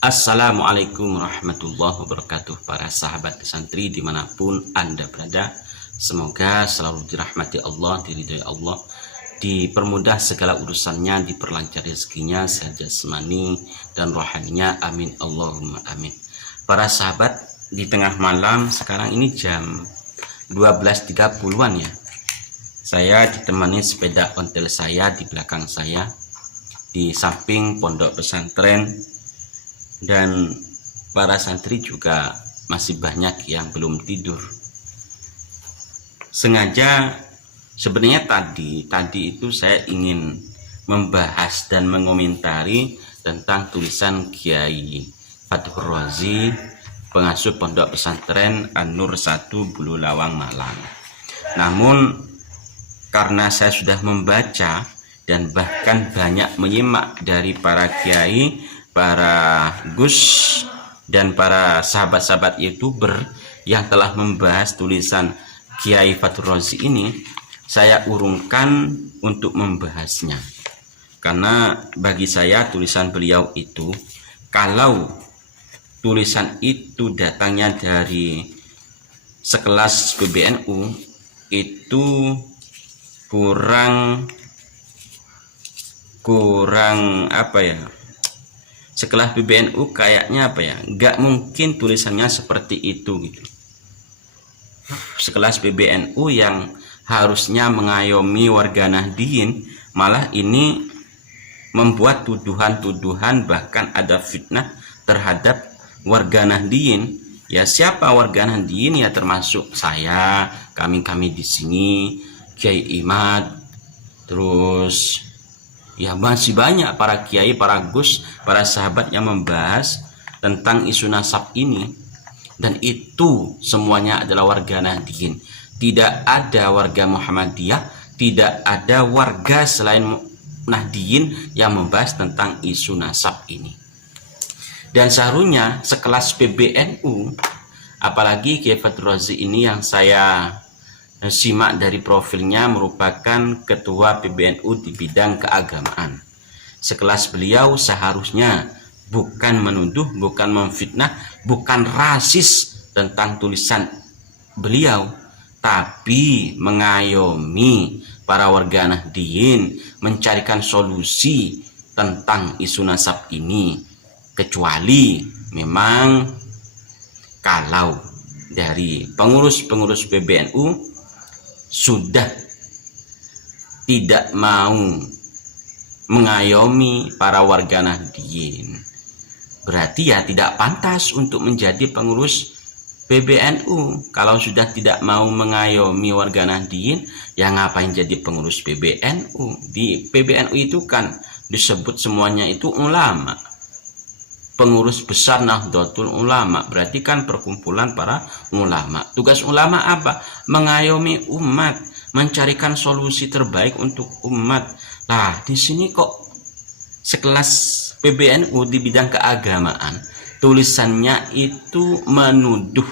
Assalamualaikum warahmatullahi wabarakatuh. Para sahabat santri dimanapun Anda berada, semoga selalu dirahmati Allah, diridhoi Allah, dipermudah segala urusannya, diperlancar rezekinya, sehat jasmani dan rohaninya, amin Allahumma amin. Para sahabat, di tengah malam sekarang ini jam 12.30-an ya, saya ditemani sepeda ontel saya di belakang saya, di samping pondok pesantren. Dan para santri juga masih banyak yang belum tidur. Sengaja sebenarnya tadi itu saya ingin membahas dan mengomentari tentang tulisan Kiai Fathur Razi, pengasuh pondok pesantren An-Nur 1 Bululawang Malang. Namun karena saya sudah membaca dan bahkan banyak menyimak dari para kiai, para gus dan para sahabat-sahabat YouTuber yang telah membahas tulisan Kiai Fathur Razi ini, saya urungkan untuk membahasnya. Karena bagi saya tulisan beliau itu, kalau tulisan itu datangnya dari sekelas PBNU, itu kurang apa ya, sekelas PBNU kayaknya apa ya, nggak mungkin tulisannya seperti itu gitu. Sekelas PBNU yang harusnya mengayomi warga Nahdliyin, malah ini membuat tuduhan-tuduhan, bahkan ada fitnah terhadap warga Nahdliyin. Ya, siapa warga Nahdliyin? Ya termasuk saya, kami di sini, Kiai Imad, terus ya masih banyak para kiai, para gus, para sahabat yang membahas tentang isu nasab ini. Dan itu semuanya adalah warga Nahdliyin. Tidak ada warga Muhammadiyah, tidak ada warga selain Nahdliyin yang membahas tentang isu nasab ini. Dan seharusnya sekelas PBNU, apalagi Kiai Fathur Razi ini yang saya simak dari profilnya merupakan ketua PBNU di bidang keagamaan. Sekelas beliau seharusnya bukan menuduh, bukan memfitnah, bukan rasis tentang tulisan beliau, tapi mengayomi para warga Nahdliyin, mencarikan solusi tentang isu nasab ini. Kecuali memang kalau dari pengurus-pengurus PBNU sudah tidak mau mengayomi para warga Nahdliyin, berarti ya tidak pantas untuk menjadi pengurus PBNU. Kalau sudah tidak mau mengayomi warga Nahdliyin, ya ngapain jadi pengurus PBNU? Di PBNU itu kan disebut semuanya itu ulama, pengurus besar Nahdlatul Ulama, berarti kan perkumpulan para ulama. Tugas ulama apa? Mengayomi umat, mencarikan solusi terbaik untuk umat. Nah, di sini kok sekelas PBNU di bidang keagamaan, tulisannya itu menuduh.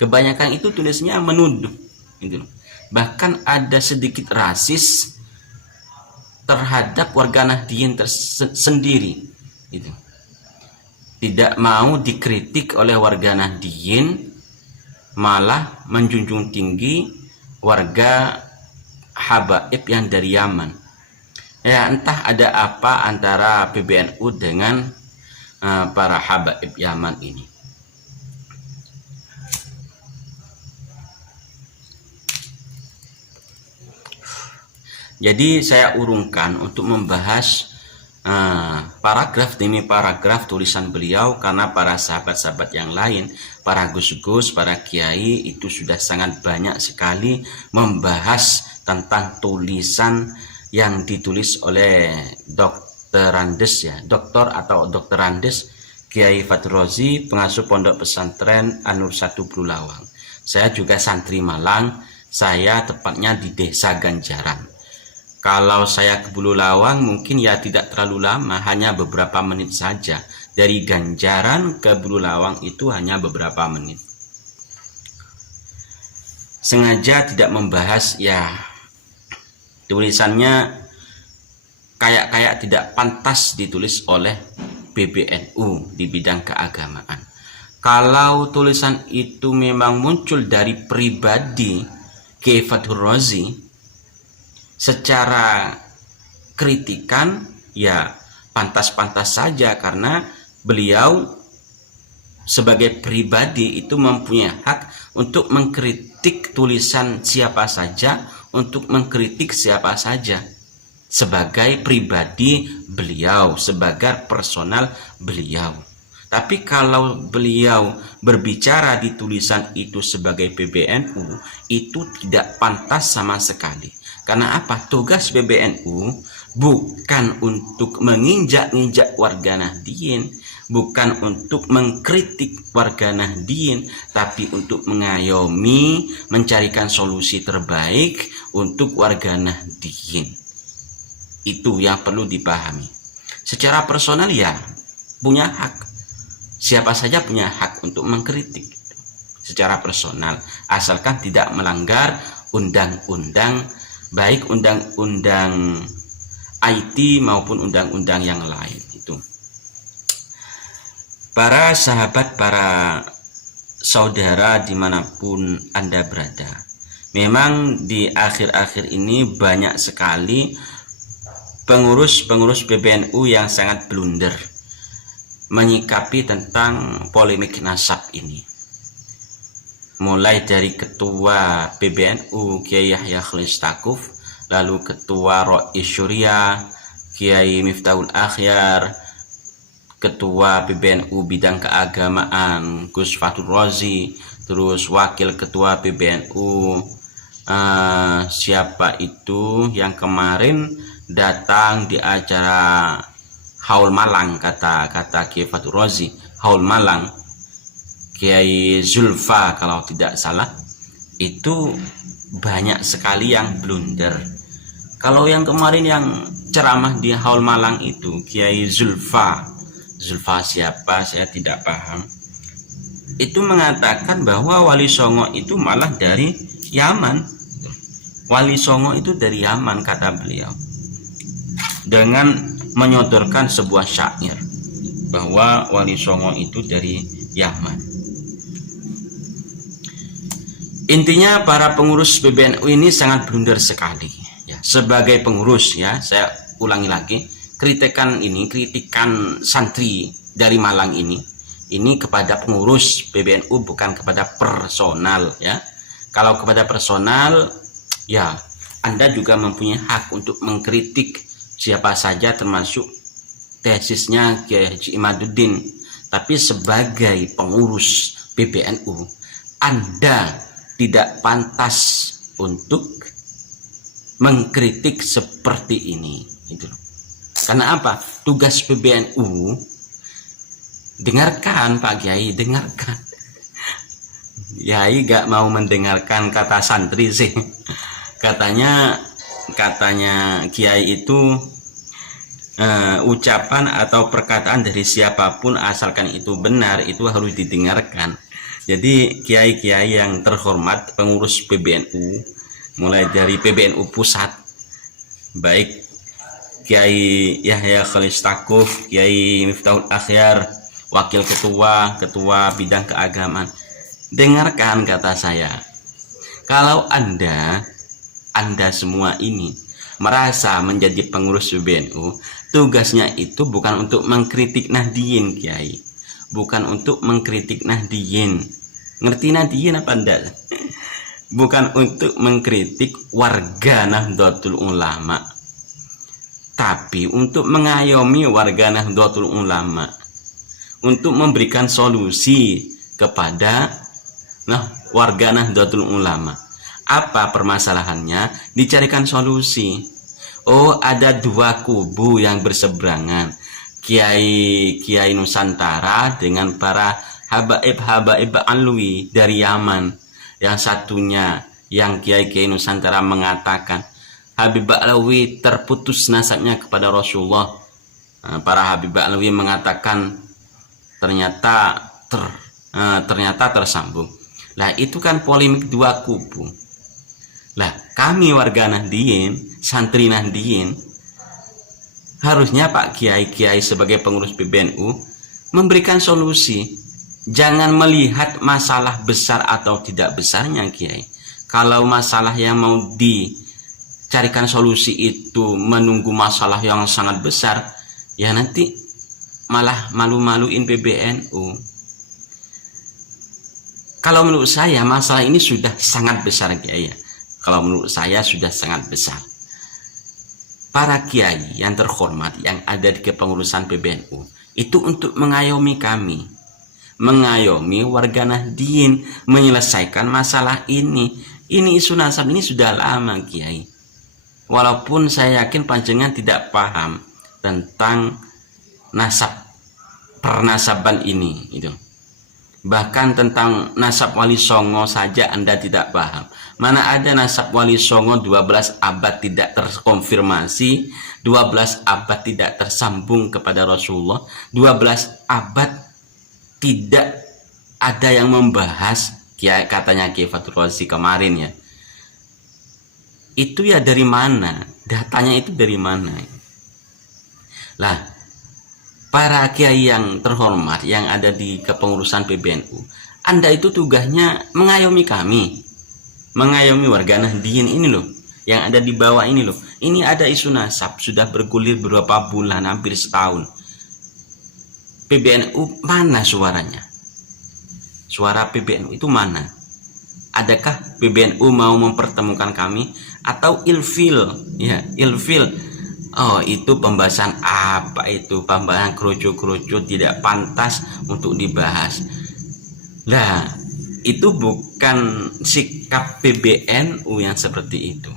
Kebanyakan itu tulisnya menuduh, gitu. Bahkan ada sedikit rasis terhadap warga Nahdliyin sendiri, gitu. Tidak mau dikritik oleh warga Nahdliyin, malah menjunjung tinggi warga habaib yang dari Yaman. Ya, entah ada apa antara PBNU dengan para habaib Yaman ini. Jadi saya urungkan untuk membahas paragraf demi paragraf tulisan beliau, karena para sahabat-sahabat yang lain, para gus-gus, para kiai itu sudah sangat banyak sekali membahas tentang tulisan yang ditulis oleh Dr. Andes Kiai Fathur Razi, pengasuh pondok pesantren An-Nur 1 Bululawang. Saya juga santri Malang, saya tepatnya di Desa Ganjaran. Kalau saya ke Bululawang mungkin ya tidak terlalu lama, hanya beberapa menit saja. Dari Ganjaran ke Bululawang itu hanya beberapa menit. Sengaja tidak membahas ya tulisannya kayak tidak pantas ditulis oleh PBNU di bidang keagamaan. Kalau tulisan itu memang muncul dari pribadi Kiai Fathur Razi secara kritikan, ya pantas-pantas saja, karena beliau sebagai pribadi itu mempunyai hak untuk mengkritik tulisan siapa saja, untuk mengkritik siapa saja sebagai pribadi beliau, sebagai personal beliau. Tapi kalau beliau berbicara di tulisan itu sebagai PBNU, itu tidak pantas sama sekali. Karena apa? Tugas PBNU bukan untuk menginjak-injak warga Nahdien, bukan untuk mengkritik warga Nahdien, tapi untuk mengayomi, mencarikan solusi terbaik untuk warga Nahdien. Itu yang perlu dipahami. Secara personal ya punya hak. Siapa saja punya hak untuk mengkritik secara personal, asalkan tidak melanggar undang-undang, baik undang-undang IT maupun undang-undang yang lain. Itu para sahabat, para saudara dimanapun Anda berada, memang di akhir-akhir ini banyak sekali pengurus PBNU yang sangat blunder menyikapi tentang polemik nasab ini. Mulai dari ketua PBNU Kiai Yahya Khalil Stakuf, lalu ketua Rois Syuriah Kiai Miftahul Akhyar, ketua PBNU bidang keagamaan Gus Fathur Razi, terus wakil ketua PBNU siapa itu yang kemarin datang di acara Haul Malang, kata Kiai Fathur Razi, Haul Malang, Kiai Zulfa kalau tidak salah. Itu banyak sekali yang blunder. Kalau yang kemarin yang ceramah di Haul Malang itu Kiai Zulfa siapa saya tidak paham, itu mengatakan bahwa Wali Songo itu malah dari Yaman. Wali Songo itu dari Yaman, kata beliau, dengan menyodorkan sebuah syair bahwa Wali Songo itu dari Yaman. Intinya para pengurus PBNU ini sangat blunder sekali ya. Sebagai pengurus ya, saya ulangi lagi, kritikan santri dari Malang ini kepada pengurus PBNU, bukan kepada personal ya. Kalau kepada personal ya, Anda juga mempunyai hak untuk mengkritik siapa saja, termasuk tesisnya Kiai Haji Imaduddin. Tapi sebagai pengurus PBNU, Anda tidak pantas untuk mengkritik seperti ini. Gitu. Karena apa? Tugas PBNU, dengarkan Pak Kiai, dengarkan. Kiai gak mau mendengarkan kata santri sih. Katanya Kiai itu ucapan atau perkataan dari siapapun asalkan itu benar, itu harus didengarkan. Jadi kiai-kiai yang terhormat, pengurus PBNU, mulai dari PBNU pusat, baik Kiai Yahya Khalil Stakuf, Kiai Miftahul Akhyar, wakil ketua bidang keagamaan, dengarkan kata saya. Kalau Anda semua ini merasa menjadi pengurus PBNU, tugasnya itu bukan untuk mengkritik Nahdien, Kiai, bukan untuk mengkritik Nahdien. Ngerti Nahdien apa enggak? Bukan untuk mengkritik warga Nahdlatul Ulama, tapi untuk mengayomi warga Nahdlatul Ulama, untuk memberikan solusi kepada warga Nahdlatul Ulama. Apa permasalahannya? Dicarikan solusi. Oh, ada dua kubu yang berseberangan, Kiai Nusantara dengan para habaib alwi dari Yaman. Yang satunya, yang Kiai Nusantara mengatakan Habib Alwi terputus nasabnya kepada Rasulullah. Para Habib Alwi mengatakan ternyata tersambung. Lah itu kan polemik dua kubu. Lah kami warga Nahdien, santri Nahdien, Harusnya Pak Kiai-Kiai sebagai pengurus PBNU memberikan solusi. Jangan melihat masalah besar atau tidak besarnya Kiai. Kalau masalah yang mau dicarikan solusi itu menunggu masalah yang sangat besar, ya nanti malah malu-maluin PBNU. Kalau menurut saya masalah ini sudah sangat besar Kiai ya. Kalau menurut saya sudah sangat besar. Para kiai yang terhormat yang ada di kepengurusan PBNU itu untuk mengayomi kami, mengayomi warga Nahdien menyelesaikan masalah ini. Ini isu nasab ini sudah lama Kiai. Walaupun saya yakin panjenengan tidak paham tentang nasab pernasaban ini itu. Bahkan tentang nasab Wali Songo saja Anda tidak paham. Mana ada nasab Wali Songo 12 abad tidak terkonfirmasi, 12 abad tidak tersambung kepada Rasulullah, 12 abad tidak ada yang membahas, katanya Kiai Fathur Razi kemarin ya. Itu ya dari mana? Datanya itu dari mana? Lah, para kiai yang terhormat yang ada di kepengurusan PBNU, Anda itu tugasnya mengayomi kami, mengayomi warga Nahdien ini loh, yang ada di bawah ini loh. Ini ada isu nasab sudah bergulir beberapa bulan, hampir setahun. PBNU mana suaranya? Suara PBNU itu mana? Adakah PBNU mau mempertemukan kami atau ilfil? Ya, ilfil. Oh, itu pembahasan apa itu? Pembahasan kerucut-kerucut tidak pantas untuk dibahas. Lah, itu bukan sikap PBNU yang seperti itu.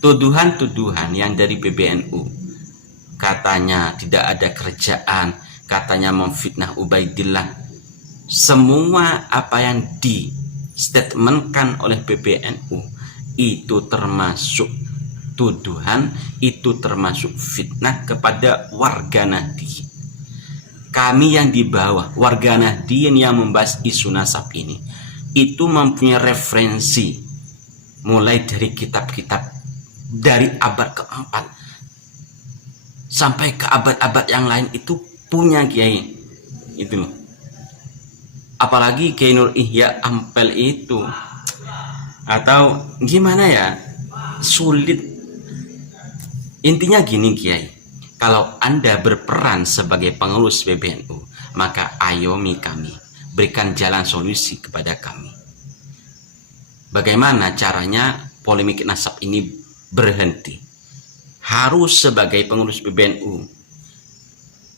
Tuduhan-tuduhan yang dari PBNU, katanya tidak ada kerjaan, katanya memfitnah Ubaidillah. Semua apa yang di statementkan oleh PBNU itu termasuk tuduhan, itu termasuk fitnah kepada warga Nahdien. Kami yang di bawah, warga Nahdien yang membahas isu nasab ini, itu mempunyai referensi mulai dari kitab-kitab dari abad keempat sampai ke abad-abad yang lain itu punya Kiai itu loh. Apalagi Kiai Nur Ihya Ampel itu, atau gimana ya, sulit. Intinya gini Kiai, kalau Anda berperan sebagai pengurus PBNU, maka ayomi kami, berikan jalan solusi kepada kami. Bagaimana caranya polemik nasab ini berhenti? Harus sebagai pengurus PBNU,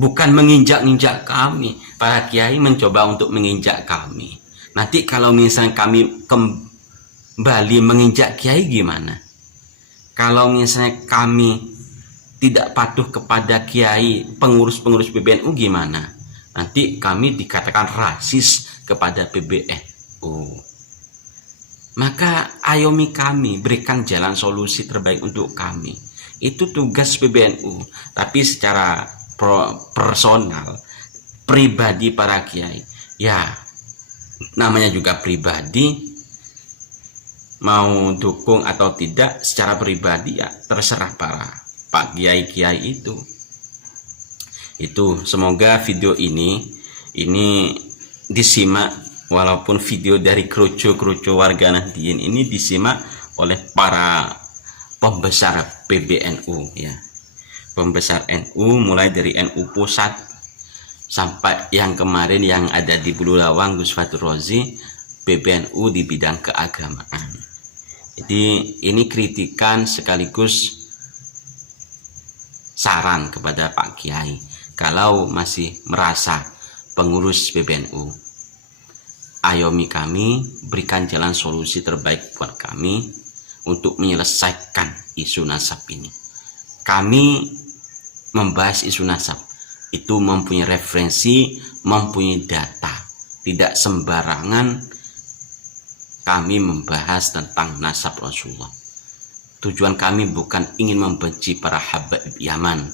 bukan menginjak-injak kami. Para kiai mencoba untuk menginjak kami. Nanti kalau misalnya kami kembali menginjak kiai gimana? Kalau misalnya kami tidak patuh kepada kiai pengurus-pengurus PBNU gimana? Nanti kami dikatakan rasis kepada PBNU. Maka ayomi kami, berikan jalan solusi terbaik untuk kami. Itu tugas PBNU. Tapi secara personal, pribadi para kiai, ya namanya juga pribadi, mau dukung atau tidak secara pribadi ya terserah para Pak Kiai-Kiai itu. Semoga video ini disimak, walaupun video dari kerucu-kerucu warga Nahdien ini disimak oleh para pembesar PBNU ya. Pembesar NU mulai dari NU pusat sampai yang kemarin yang ada di Bulu Lawang Gus Fathur Razi, PBNU di bidang keagamaan. Jadi ini kritikan sekaligus saran kepada Pak Kiai. Kalau masih merasa pengurus PBNU, ayomi kami, berikan jalan solusi terbaik buat kami untuk menyelesaikan isu nasab ini. Kami membahas isu nasab itu mempunyai referensi, mempunyai data, tidak sembarangan kami membahas tentang nasab Rasulullah. Tujuan kami bukan ingin membenci para habaib Yaman,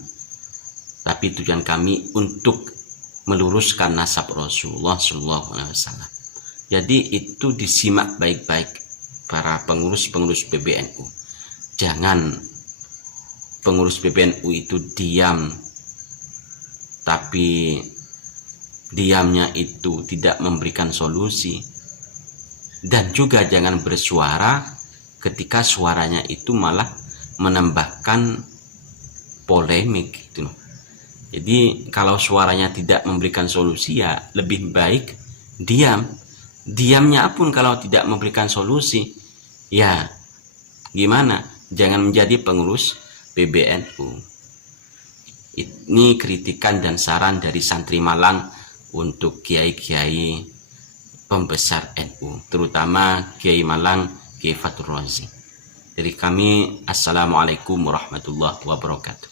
tapi tujuan kami untuk meluruskan nasab Rasulullah SAW. Jadi itu disimak baik-baik para pengurus-pengurus PBNU. Jangan pengurus PBNU itu diam, tapi diamnya itu tidak memberikan solusi, dan juga jangan bersuara ketika suaranya itu malah menambahkan polemik gitu loh. Jadi kalau suaranya tidak memberikan solusi, ya lebih baik diam. Diamnya pun kalau tidak memberikan solusi, ya gimana? Jangan menjadi pengurus PBNU. Ini kritikan dan saran dari santri Malang untuk kiai-kiai pembesar NU, terutama Kiai Malang, Kiai Fatur Razi. Dari kami, assalamualaikum warahmatullahi wabarakatuh.